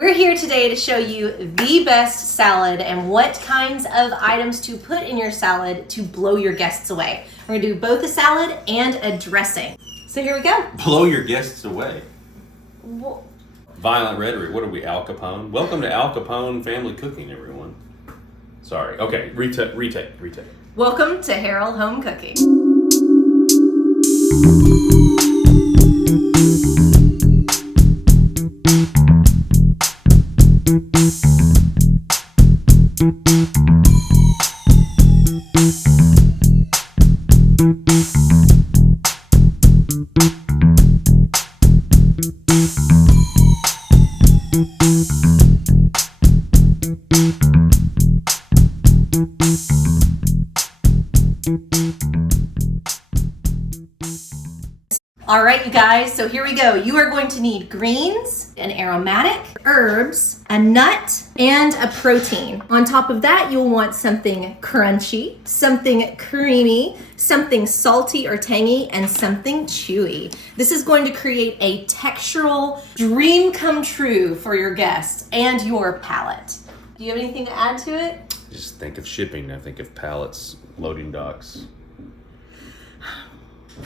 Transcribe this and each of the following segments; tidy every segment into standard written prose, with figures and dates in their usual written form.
We're here today to show you the best salad and what kinds of items to put in your salad to blow your guests away. We're gonna do both a salad and a dressing. So here we go. Blow your guests away. Well, Violent rhetoric. What are we, Al Capone? Welcome to Al Capone Family Cooking, everyone. Sorry. Okay, retake. welcome to Harrell Homecooking. All right, you guys, so here we go. You are going to need greens, an aromatic, herbs, a nut, and a protein. On top of that, you'll want something crunchy, something creamy, something salty or tangy, and something chewy. This is going to create a textural dream come true for your guests and your palate. Do you have anything to add to it? Just think of shipping. I think of pallets, loading docks.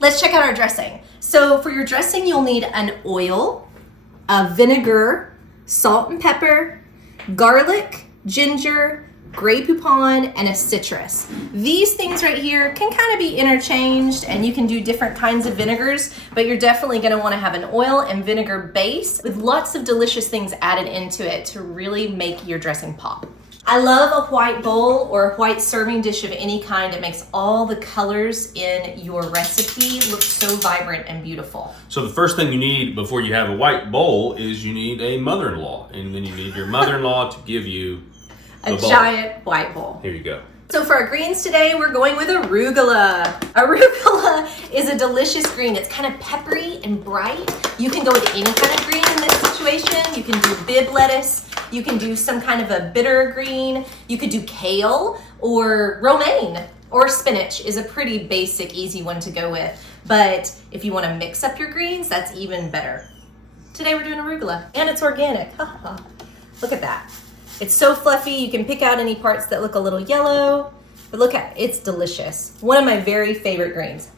Let's check out our dressing. So for your dressing, you'll need an oil, a vinegar, salt and pepper, garlic, ginger, Grey Poupon, and a citrus. These things right here can kind of be interchanged and you can do different kinds of vinegars, but you're definitely gonna wanna have an oil and vinegar base with lots of delicious things added into it to really make your dressing pop. I love a white bowl or a white serving dish of any kind. It makes all the colors in your recipe look so vibrant and beautiful. So the first thing you need before you have a white bowl is you need a mother-in-law, and then you need your mother-in-law to give you a giant white bowl. Here you go. So for our greens today, we're going with arugula. Arugula is a delicious green. It's kind of peppery and bright. You can go with any kind of green in this situation. You can do bib lettuce. You can do some kind of a bitter green. You could do kale or romaine, or spinach is a pretty basic, easy one to go with. But if you want to mix up your greens, that's even better. Today we're doing arugula, and it's organic. Look at that. It's so fluffy, you can pick out any parts that look a little yellow, but look at, it's delicious. One of my very favorite greens.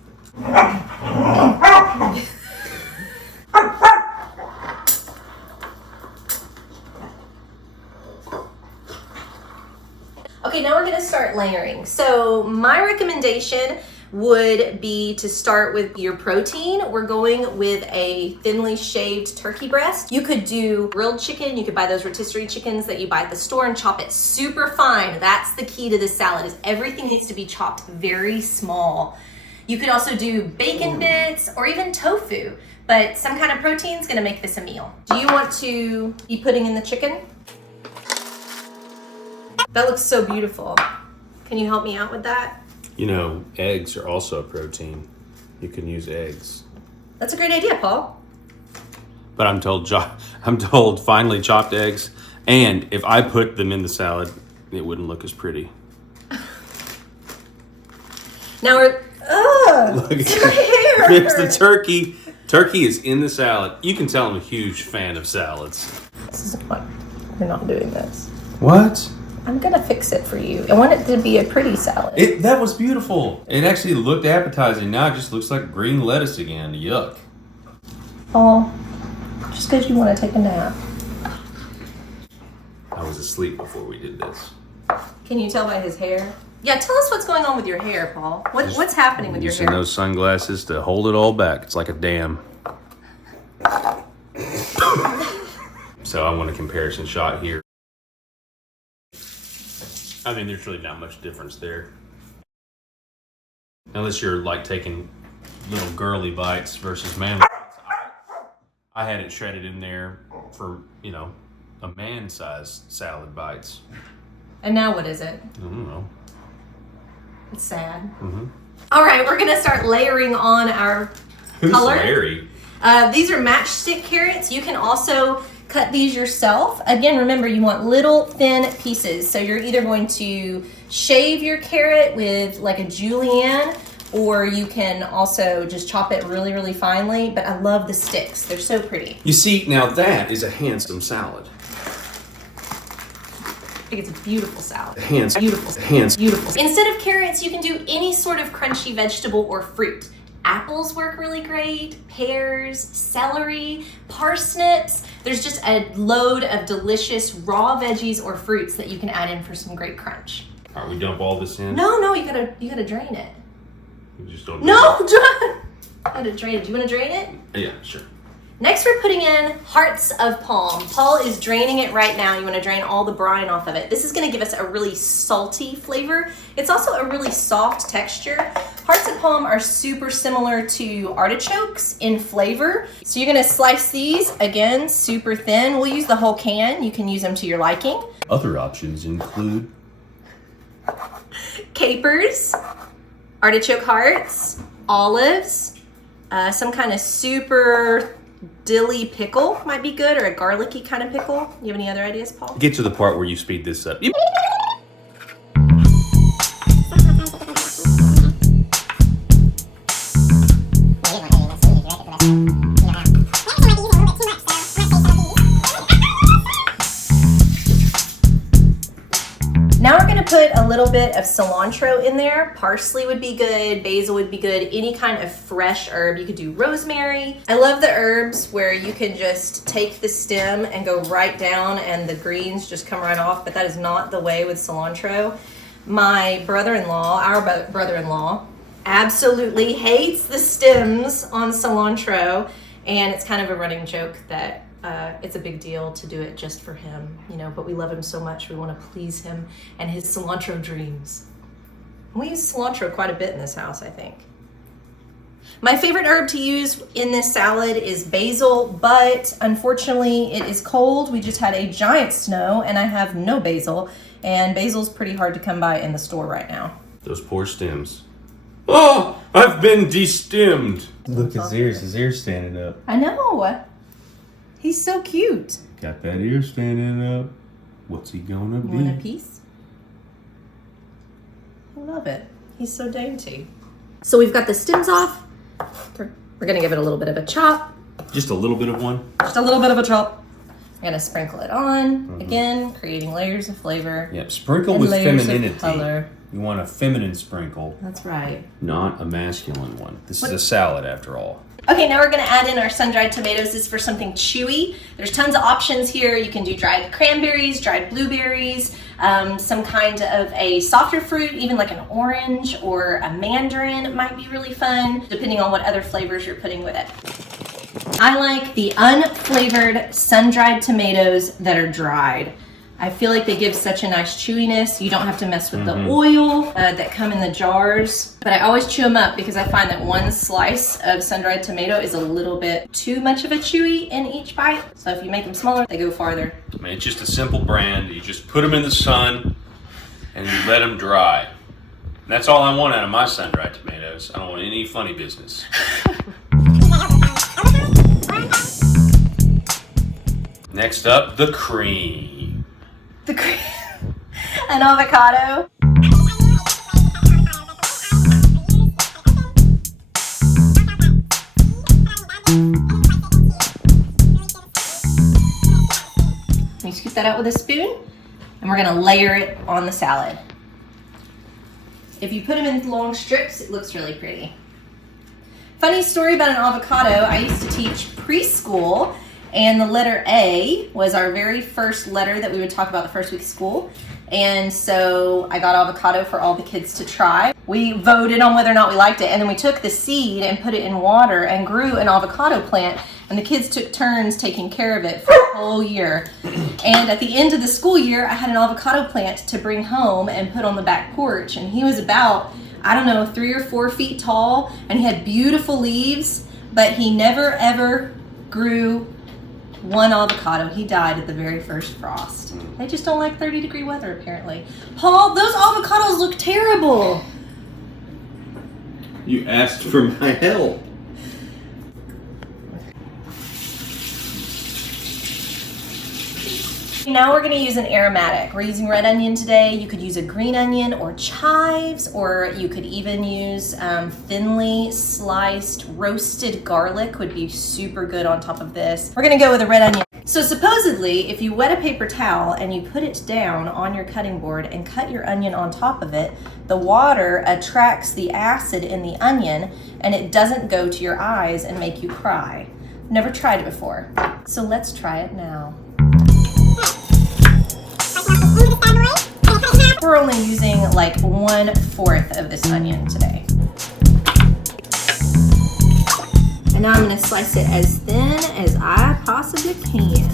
Okay, now we're gonna start layering. So my recommendation would be to start with your protein. We're going with a thinly shaved turkey breast. You could do grilled chicken. You could buy those rotisserie chickens that you buy at the store and chop it super fine. That's the key to this salad, is everything needs to be chopped very small. You could also do bacon bits or even tofu, but some kind of protein is gonna make this a meal. Do you want to be putting in the chicken? That looks so beautiful. Can you help me out with that? You know, eggs are also a protein. You can use eggs. That's a great idea, Paul. But I'm told finely chopped eggs, and if I put them in the salad, it wouldn't look as pretty. Now we're, Look at it's my hair. There's the turkey. Turkey is in the salad. You can tell I'm a huge fan of salads. This is what, we're not doing this. What? I'm gonna fix it for you. I want it to be a pretty salad. That was beautiful. It actually looked appetizing. Now it just looks like green lettuce again. Yuck. Paul, just because you want to take a nap. I was asleep before we did this. Can you tell by his hair? Yeah, tell us what's going on with your hair, Paul. What's happening with your Using hair? those sunglasses to hold it all back. It's like a dam. So I want a comparison shot here. I mean, there's really not much difference there. Unless you're like taking little girly bites versus man bites. I had it shredded in there for, you know, a man-sized salad bites. And now what is it? I don't know. It's sad. Mm-hmm. All right, we're gonna start layering on our color. Larry? These are matchstick carrots. You can also cut these yourself. Again, remember, you want little thin pieces. So you're either going to shave your carrot with like a julienne, or you can also just chop it really, really finely. But I love the sticks. They're so pretty. You see, now that is a handsome salad. think it's a beautiful salad. Hands. Beautiful. Hands. Beautiful. Instead of carrots, you can do any sort of crunchy vegetable or fruit. Apples work really great, pears, celery, parsnips. There's just a load of delicious raw veggies or fruits that you can add in for some great crunch. All right, we dump all this in? No, you gotta drain it. You just don't No, John! I gotta drain it. Do you wanna drain it? Yeah, sure. Next, we're putting in hearts of palm. Paul is draining it right now. You want to drain all the brine off of it. This is going to give us a really salty flavor. It's also a really soft texture. Hearts of palm are super similar to artichokes in flavor. So you're going to slice these, again, super thin. We'll use the whole can. You can use them to your liking. Other options include Capers, artichoke hearts, olives, some kind of super dilly pickle might be good, or a garlicky kind of pickle. You have any other ideas, Paul? Get to the part where you speed this up. Now we're going to put a little bit of cilantro in there. Parsley would be good, basil would be good, any kind of fresh herb. You could do rosemary. I love the herbs where you can just take the stem and go right down and the greens just come right off, but that is not the way with cilantro. My brother-in-law, our brother-in-law, absolutely hates the stems on cilantro, and it's kind of a running joke that it's a big deal to do it just for him, you know, but we love him so much. We want to please him and his cilantro dreams. We use cilantro quite a bit in this house, I think. My favorite herb to use in this salad is basil, but unfortunately it is cold. We just had a giant snow and I have no basil, and basil's pretty hard to come by in the store right now. Those poor stems. Oh, I've been destemmed. Look at his ears. His ears standing up. I know. He's so cute. Got that ear standing up. What's he gonna be? You want a piece? I love it. He's so dainty. So we've got the stems off. We're gonna give it a little bit of a chop. Just a little bit of one. Just a little bit of a chop. We're gonna sprinkle it on. Again, creating layers of flavor. Yep, sprinkle and with layers femininity. of color. You want a feminine sprinkle, That's right. not a masculine one. This is a salad after all. Okay, now we're gonna add in our sun-dried tomatoes. This is for something chewy. There's tons of options here. You can do dried cranberries, dried blueberries, some kind of a softer fruit, even like an orange or a mandarin might be really fun, depending on what other flavors you're putting with it. I like the unflavored sun-dried tomatoes that are dried. I feel like they give such a nice chewiness. You don't have to mess with the oil that come in the jars. But I always chew them up because I find that one slice of sun-dried tomato is a little bit too much of a chewy in each bite. So if you make them smaller, they go farther. I mean, it's just a simple brand. You just put them in the sun and you let them dry. And that's all I want out of my sun-dried tomatoes. I don't want any funny business. Next up, the cream. An avocado. You scoop that out with a spoon, and we're gonna layer it on the salad. If you put them in long strips, it looks really pretty. Funny story about an avocado. I used to teach preschool, and the letter A was our very first letter that we would talk about the first week of school. And so I got avocado for all the kids to try. We voted on whether or not we liked it, and then we took the seed and put it in water and grew an avocado plant, and the kids took turns taking care of it for a whole year. And at the end of the school year, I had an avocado plant to bring home and put on the back porch, and he was about, I don't know, 3 or 4 feet tall, and he had beautiful leaves, but he never ever grew one avocado. He died at the very first frost. They just don't like 30-degree weather, apparently. Paul, those avocados look terrible. You asked for my help. Now we're going to use an aromatic. We're using red onion today. You could use a green onion or chives, or you could even use thinly sliced roasted garlic would be super good on top of this. We're going to go with a red onion. So supposedly, if you wet a paper towel and you put it down on your cutting board and cut your onion on top of it, the water attracts the acid in the onion and it doesn't go to your eyes and make you cry. Never tried it before, so let's try it now. We're only using like 1/4 of this onion today. And now I'm gonna slice it as thin as I possibly can.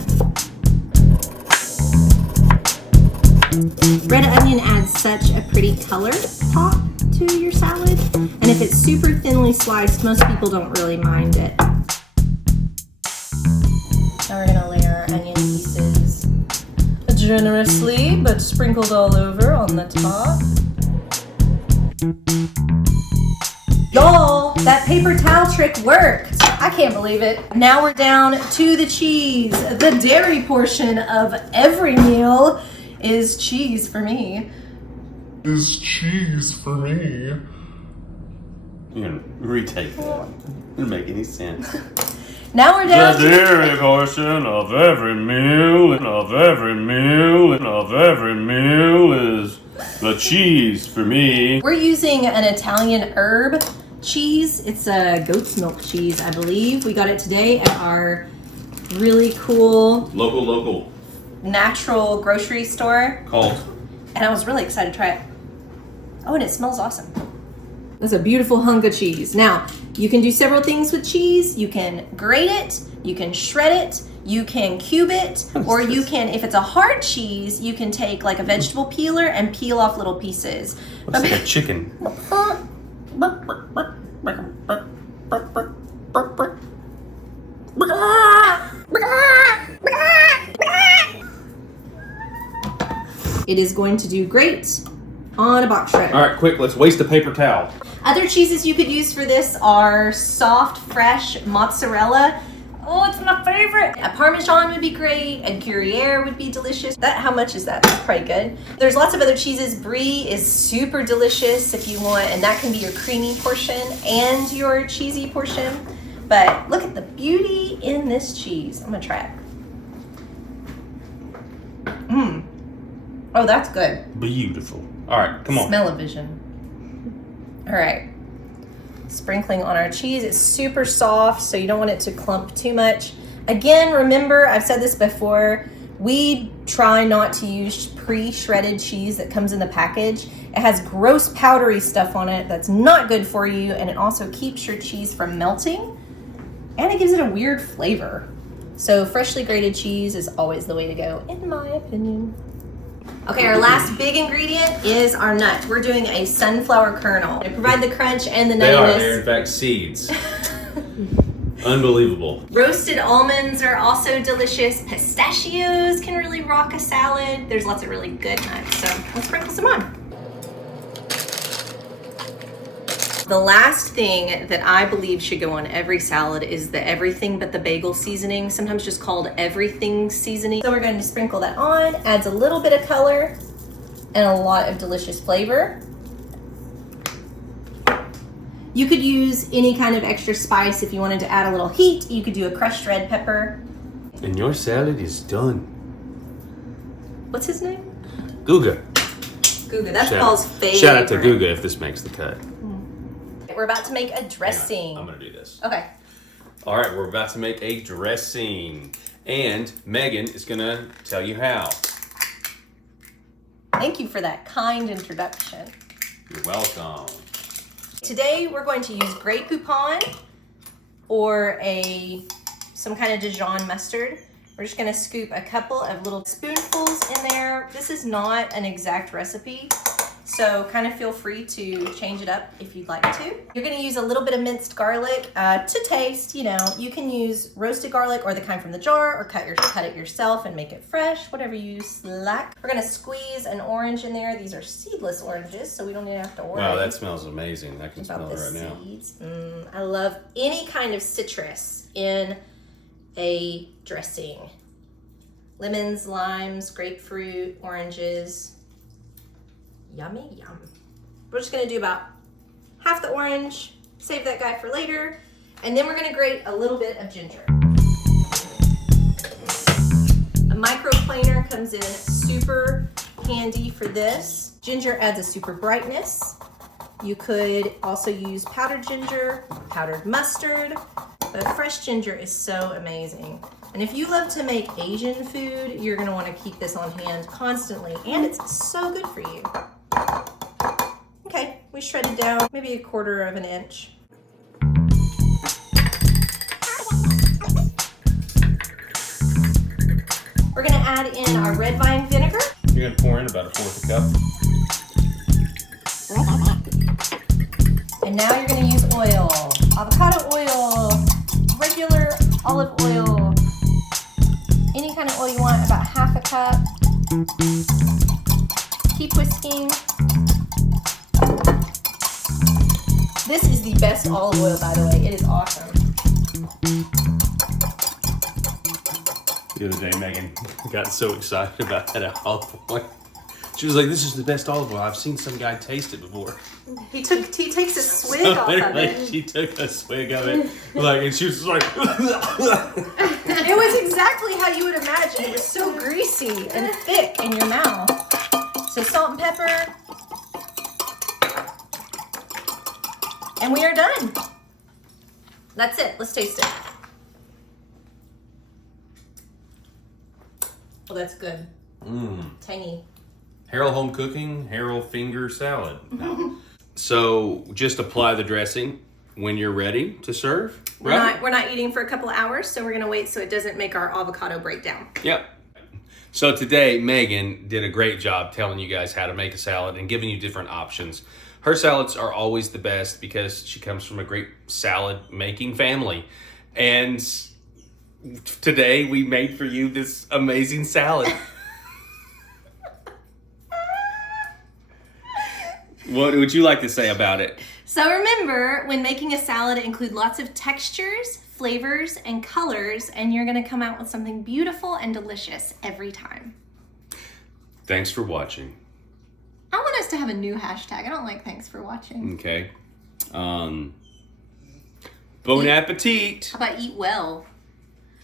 Red onion adds such a pretty color pop to your salad. And if it's super thinly sliced, most people don't really mind it. Now we're gonna lay our onion pieces generously, but sprinkled all over on the top. Y'all, that paper towel trick worked. I can't believe it. Now we're down to the cheese. The dairy portion of every meal is cheese for me. You're gonna retake that. It doesn't make any sense. Now we're down The dairy portion of every meal, is the cheese for me. We're using an Italian herb cheese. It's a goat's milk cheese, I believe. We got it today at our really cool Local. natural grocery store. Called. And I was really excited to try it. Oh, and it smells awesome. That's a beautiful hunk of cheese. Now, you can do several things with cheese. You can grate it, you can shred it, you can cube it, or you can, if it's a hard cheese, you can take like a vegetable peeler and peel off little pieces. Looks like a chicken. It is going to do great on a box shredder. All right, quick, let's waste a paper towel. Other cheeses you could use for this are soft, fresh mozzarella. Oh, it's my favorite. A Parmesan would be great. A Gruyere would be delicious. How much is that? That's pretty good. There's lots of other cheeses. Brie is super delicious if you want, and that can be your creamy portion and your cheesy portion. But look at the beauty in this cheese. I'm gonna try it. Oh, that's good. Beautiful. All right, come on. Smell-o-vision. All right. Sprinkling on our cheese. It's super soft, so you don't want it to clump too much. Again, remember, I've said this before, we try not to use pre-shredded cheese that comes in the package. It has gross powdery stuff on it that's not good for you, and it also keeps your cheese from melting, and it gives it a weird flavor. So freshly grated cheese is always the way to go, in my opinion. Okay, our last big ingredient is our nut. We're doing a sunflower kernel. They provide the crunch and the They are, nuttiness. they're in fact seeds. Unbelievable. Roasted almonds are also delicious. Pistachios can really rock a salad. There's lots of really good nuts, so let's sprinkle some on. The last thing that I believe should go on every salad is the everything but the bagel seasoning, sometimes just called everything seasoning. So we're going to sprinkle that on. Adds a little bit of color and a lot of delicious flavor. You could use any kind of extra spice if you wanted to add a little heat. You could do a crushed red pepper. And your salad is done. What's his name? Guga. Guga. That's Paul's favorite. Shout out to Guga if this makes the cut. We're about to make a dressing. I'm gonna do this. Okay. All right, we're about to make a dressing. And Megan is gonna tell you how. Thank you for that kind introduction. You're welcome. Today we're going to use Grey Poupon or some kind of Dijon mustard. We're just gonna scoop a couple of little spoonfuls in there. This is not an exact recipe, so kind of feel free to change it up if you'd like to. You're gonna use a little bit of minced garlic to taste. You know, you can use roasted garlic or the kind from the jar, or cut it yourself and make it fresh, whatever you like. We're gonna squeeze an orange in there. These are seedless oranges, so we don't even have to worry. Wow, that smells amazing. I can about smell it the right now. seeds. I love any kind of citrus in a dressing. Lemons, limes, grapefruit, oranges. Yummy, yum. We're just gonna do about half the orange, save that guy for later, and then we're gonna grate a little bit of ginger. microplaner comes in super handy for this. Ginger adds a super brightness. You could also use powdered ginger, powdered mustard, but fresh ginger is so amazing. And if you love to make Asian food, you're gonna wanna keep this on hand constantly, and it's so good for you. Okay, we shredded down maybe 1/4 of an inch. We're gonna add in our red vine vinegar. You're gonna pour in about 1/4 cup. And now you're gonna use oil. Avocado oil, regular olive oil, any kind of oil you want, about 1/2 cup. Keep whisking. This is the best olive oil, by the way. It is awesome. The other day, Megan got so excited about that olive oil. She was like, "This is the best olive oil. I've seen some guy taste it before." He takes a swig off of it. She took a swig of it, and she was like, It was exactly how you would imagine. It was so greasy and thick in your mouth. So salt and pepper. And we are done. That's it. Let's taste it. Oh, that's good. Tangy. Harrell Homecooking, Harrell finger salad. No. So just apply the dressing when you're ready to serve. Right? We're not eating for a couple of hours, so we're gonna wait so it doesn't make our avocado break down. Yep. So today, Megan did a great job telling you guys how to make a salad and giving you different options. Her salads are always the best because she comes from a great salad making family. And today we made for you this amazing salad. What would you like to say about it? So remember, when making a salad, include lots of textures, flavors, and colors, and you're gonna come out with something beautiful and delicious every time. Thanks for watching. I want us to have a new hashtag. I don't like thanks for watching. Okay. Bon appetit. How about eat well?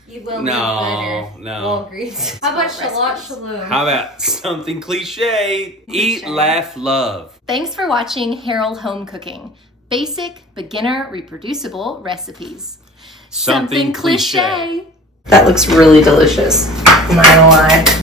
You will No. Walgreens. How about shalot shalom? How about something cliche? Eat, laugh, love. Thanks for watching Harrell Homecooking. Basic, beginner, reproducible recipes. Something cliche. That looks really delicious. I'm not gonna lie.